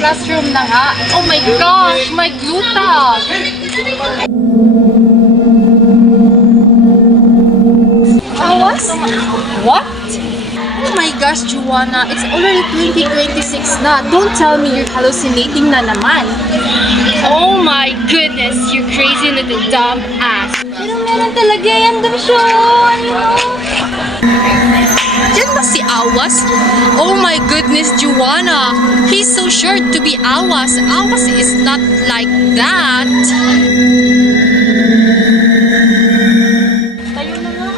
classroom na nga. Oh my gosh, my gluta! Awas? What? Oh my gosh, Joanna, it's already 2026 na. Don't tell me you're hallucinating na naman. Oh my goodness, you crazy little dumb ass. Pero meron talaga yan, Damsyon, you know? Yan ba si Awas? Oh my goodness, Joanna. He's so sure to be Awas. Awas is not like that. Tayo na nga.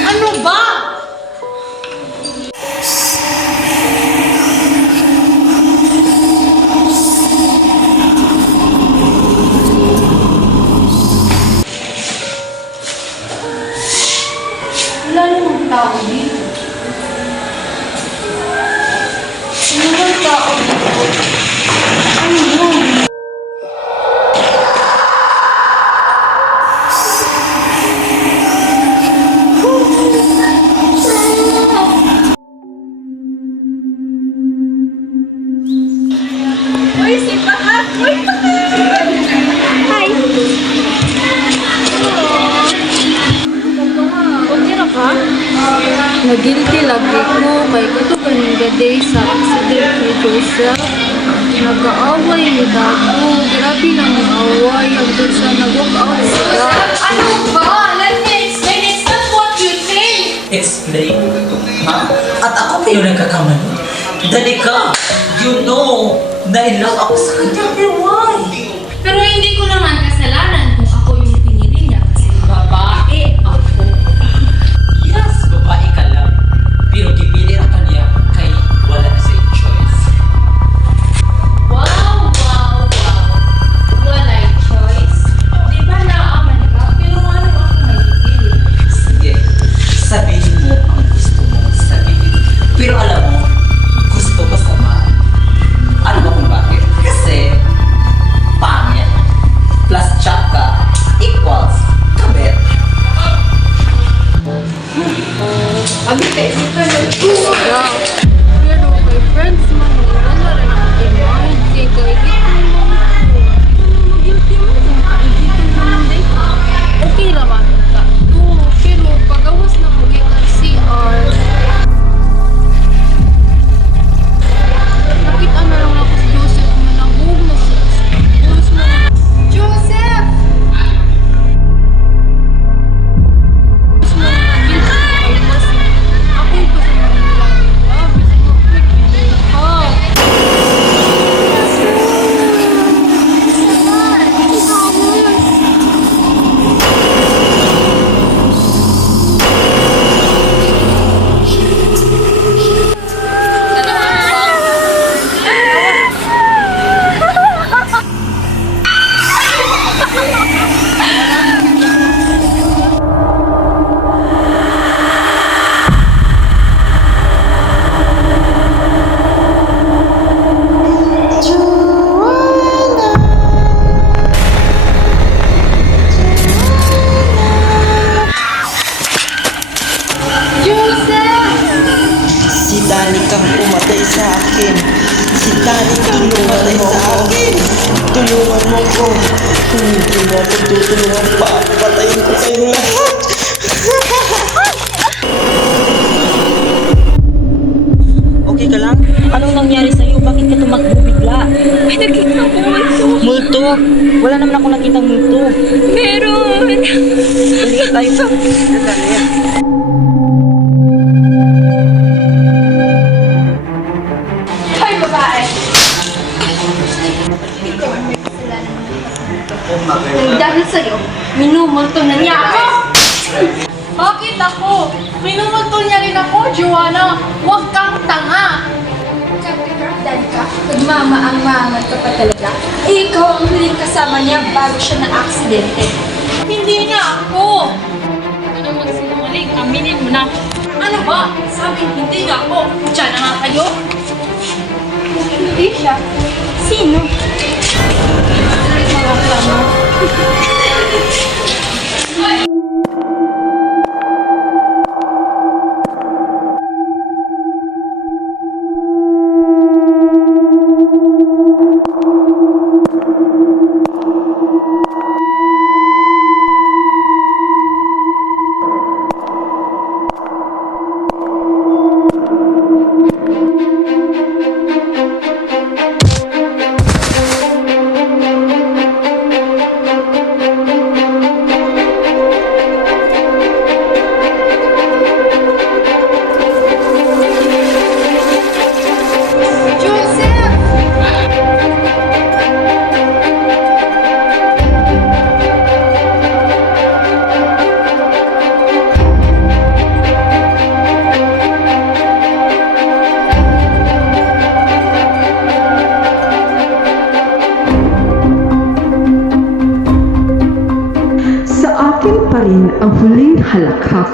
Ano ba? Wala namang tao dito. Wala namang tao dito. Ano yun? Uy, si Pahat! Uy, Pahat! Hi! Okay na ka? Nagilty lagi ko kay katugan ng gaday sa accident ni Joseph. Nag-aaway ni Dato. Grabe lang ang away hanggang sa nag-walk out sila. Ano ba? Let me explain. It's not what you think. Explain? Ha? At ako pa yung nagkakamali. Dali ka! You know na in love ako sa kanya. Pero why? Pero hindi ko naman kasalanan kung ako yung pinili niya kasi babae ako. Yes, babae ka lang. Pero gipili na kanya kay wala na sa'yo choice. Wow, wow, wow. Walay choice. Di ba naaman ka? Pero ano ako nagpipili? Sige, sabihin mo ang gusto mo sabihin. Pero alam mo, gusto ko sama. Ano ba kung bakit? Kasi, pangit plus tsaka equals kabet. Pero kay friends man, wala na rin ako kay-mind. Kay kaigit mo mo. Ano mag-guilty mo kung kaigit mo naman day ka? Okay naman ka. Oo, pero pagawas na mo gikan CR. Nakita na lang ako si Joseph na nanghuhog na siya. Joseph! Si Danica pumatay sa akin. Si Danica pumatay sa akin. Tulungan mo ko. Kung hindi mo ako tutulungan pa, patayin ko kayong lahat. Okay ka lang? Anong nangyari sa'yo? Bakit ka tumakbo bigla? May nakita ko multo. Multo? Wala naman ako nakitang multo. Meron! Halika tayo sa... Hoy, babae! Dahil sa'yo, minumulto na niya ako! Bakit ako? Minumulto niya rin ako, Joanna! Huwag kang tanga! Dahil ka, nagmamaang-maangan ka pa talaga. Ikaw ang huling kasama niya bago siya na-aksidente. Hindi niya ako! Ano magsinungaling? Aminin mo na! Ano ba? Sabi hindi niya ako! Diyan na nga kayo! Hindi siya. Sino? papa mo. Sa akin pa rin ang huling halakhak.